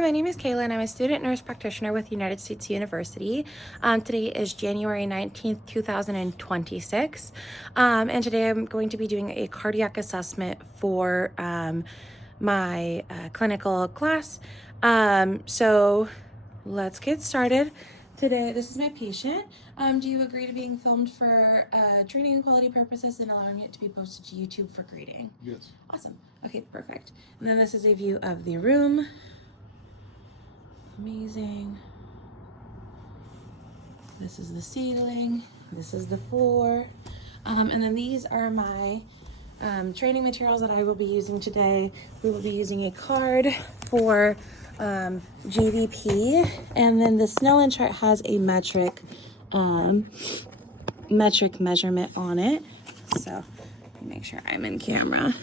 Hi, my name is Kayla and I'm a student nurse practitioner with United States University. Today is January 19th, 2026. And today I'm going to be doing a cardiac assessment for my clinical class. So let's get started. Today, this is my patient. Do you agree to being filmed for training and quality purposes and allowing it to be posted to YouTube for grading? Yes. Awesome. Okay, perfect. And then this is a view of the room. Amazing. This is the ceiling. This is the floor. And then these are my training materials that I will be using today. We will be using a card for GVP, and then the Snellen chart has a metric measurement on it. So let me make sure I'm in camera.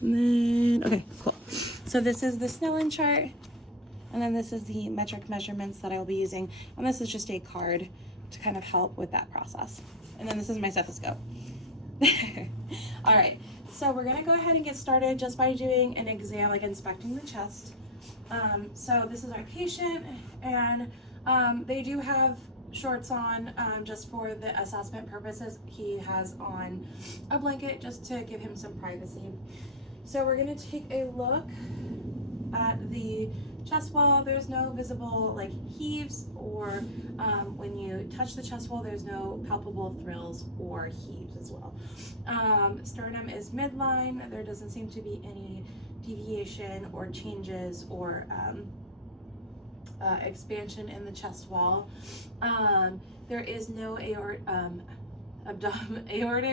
And then, okay, cool. So this is the Snellen chart. And then this is the metric measurements that I will be using. And this is just a card to kind of help with that process. And then this is my stethoscope. All right, so we're gonna go ahead and get started just by doing an exam, like inspecting the chest. So this is our patient, and they do have shorts on just for the assessment purposes. He has on a blanket just to give him some privacy. So we're gonna take a look at the chest wall. There's no visible like heaves, or when you touch the chest wall, there's no palpable thrills or heaves as well. Sternum is midline. There doesn't seem to be any deviation or changes or expansion in the chest wall. There is no aortic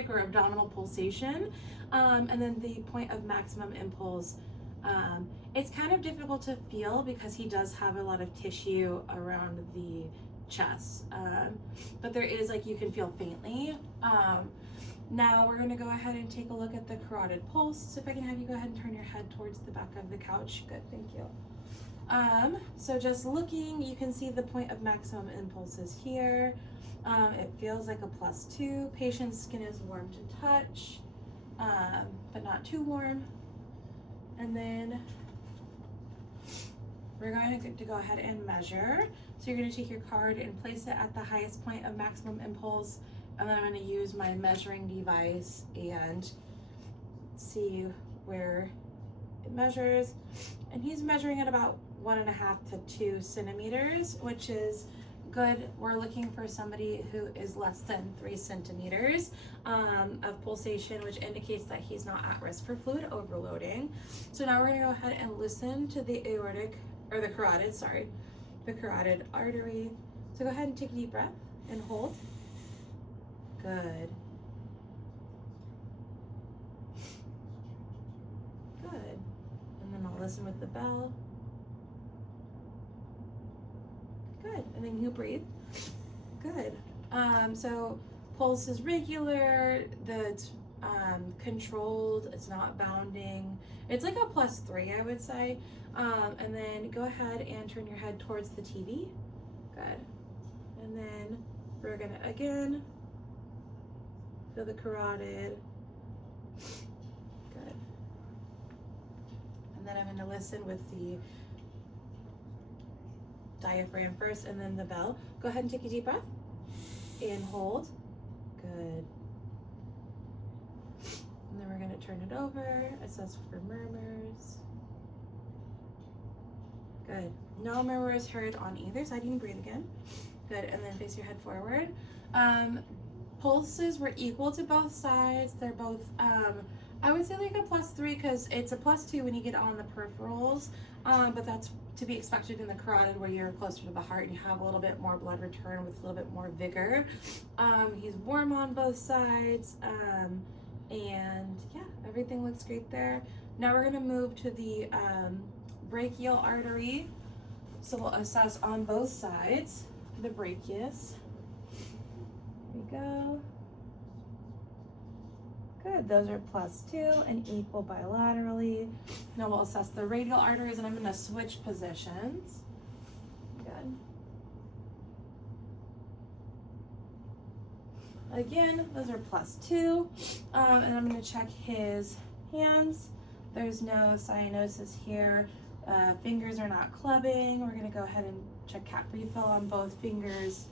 or abdominal pulsation. And then the point of maximum impulse, it's kind of difficult to feel because he does have a lot of tissue around the chest, but there is, like, you can feel faintly. Now we're going to go ahead and take a look at the carotid pulse. So if I can have you go ahead and turn your head towards the back of the couch. Good, thank you. So just looking, you can see the point of maximum impulse is here. It feels like a +2. Patient's skin is warm to touch, but not too warm. And then we're going to go ahead and measure. So you're going to take your card and place it at the highest point of maximum impulse, and then I'm going to use my measuring device and see where it measures. And he's measuring at about 1.5 to 2 centimeters, which is good. We're looking for somebody who is less than 3 centimeters of pulsation, which indicates that he's not at risk for fluid overloading. So now we're going to go ahead and listen to the carotid artery. So go ahead and take a deep breath and hold. Good. Good. And then I'll listen with the bell. Good. And then you breathe. Good. So pulse is regular, it's controlled, it's not bounding. It's like a +3, I would say. And then go ahead and turn your head towards the TV. Good. And then we're gonna again feel the carotid. Good. And then I'm gonna listen with the diaphragm first and then the bell. Go ahead and take a deep breath and hold. Good. And then we're going to turn it over, assess for murmurs. Good. No murmurs heard on either side. You can breathe again. Good. And then face your head forward. Pulses were equal to both sides. They're both I would say like a +3 because it's a +2 when you get on the peripherals, but that's to be expected in the carotid where you're closer to the heart and you have a little bit more blood return with a little bit more vigor. He's warm on both sides, and yeah, everything looks great there. Now we're gonna move to the brachial artery. So we'll assess on both sides, the brachius. Here we go. Good, those are +2 and equal bilaterally. Now we'll assess the radial arteries, and I'm gonna switch positions. Good. Again, those are +2. And I'm gonna check his hands. There's no cyanosis here. Fingers are not clubbing. We're gonna go ahead and check cap refill on both fingers.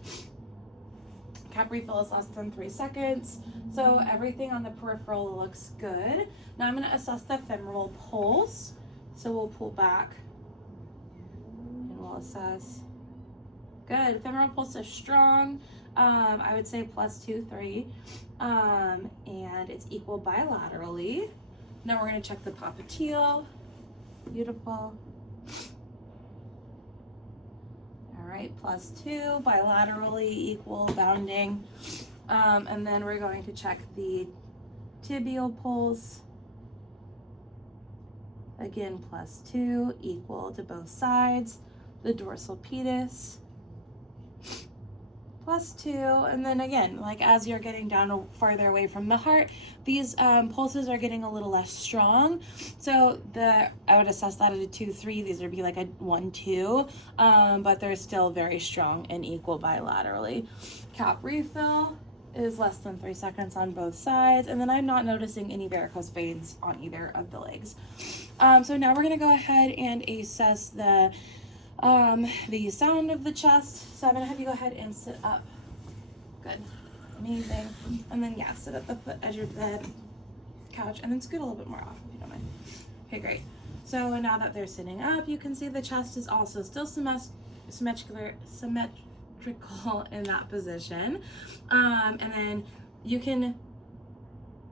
Cap refill is less than 3 seconds. So everything on the peripheral looks good. Now I'm gonna assess the femoral pulse. So we'll pull back and we'll assess. Good, femoral pulse is strong. I would say +2, 3. And it's equal bilaterally. Now we're gonna check the popliteal. Beautiful. All right, +2, bilaterally equal, bounding. And then we're going to check the tibial pulse. Again, +2, equal to both sides. The dorsal pedis, +2, and then again, like as you're getting down farther away from the heart, these pulses are getting a little less strong. So I would assess that at a 2, 3. These would be like a 1, 2, but they're still very strong and equal bilaterally. Cap refill is less than 3 seconds on both sides, and then I'm not noticing any varicose veins on either of the legs. So now we're gonna go ahead and assess the sound of the chest. So I'm gonna have you go ahead and sit up. Good, amazing. And then yeah, sit at the foot edge of your bed, couch, and then scoot a little bit more off if you don't mind. Okay, great. So now that they're sitting up, you can see the chest is also still symmetrical in that position. And then you can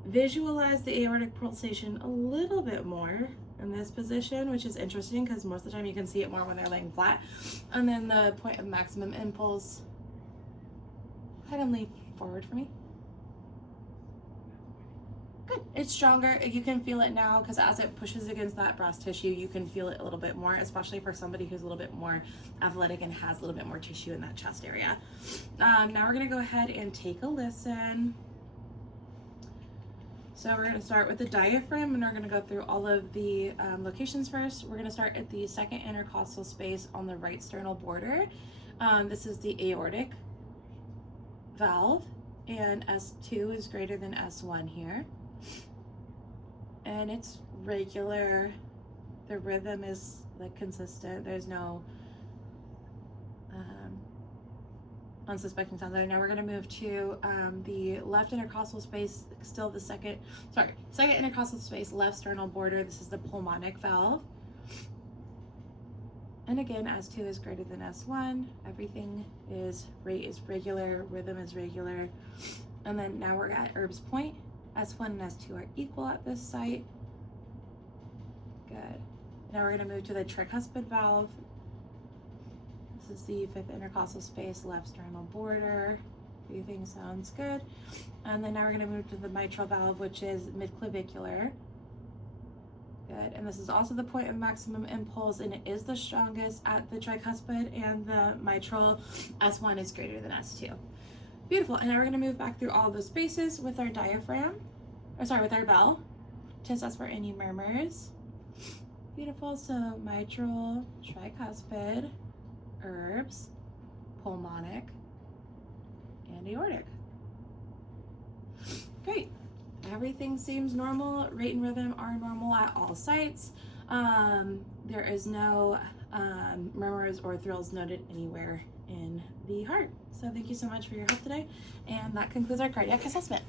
visualize the aortic pulsation a little bit more in this position, which is interesting because most of the time you can see it more when they're laying flat. And then the point of maximum impulse, go ahead and lean forward for me. Good, it's stronger. You can feel it now because as it pushes against that breast tissue, you can feel it a little bit more, especially for somebody who's a little bit more athletic and has a little bit more tissue in that chest area. Now we're gonna go ahead and take a listen. So we're gonna start with the diaphragm and we're gonna go through all of the locations first. We're gonna start at the second intercostal space on the right sternal border. This is the aortic valve, and S2 is greater than S1 here. And it's regular. The rhythm is like consistent. There's no unsuspecting sounds. Now we're gonna move to the left intercostal space, still the second intercostal space, left sternal border. This is the pulmonic valve. And again, S2 is greater than S1. Everything is rate is regular, rhythm is regular. And then now we're at Erb's point. S1 and S2 are equal at this site. Good. Now we're gonna move to the tricuspid valve. This is the fifth intercostal space, left sternal border. Everything sounds good. And then now we're gonna move to the mitral valve, which is midclavicular. Good, and this is also the point of maximum impulse, and it is the strongest at the tricuspid and the mitral. S1 is greater than S2. Beautiful, and now we're gonna move back through all of those spaces with our diaphragm, with our bell, to assess for any murmurs. Beautiful, so mitral, tricuspid, Erb's, pulmonic, and aortic. Great. Everything seems normal. Rate and rhythm are normal at all sites. There is no murmurs or thrills noted anywhere in the heart. So thank you so much for your help today. And that concludes our cardiac assessment.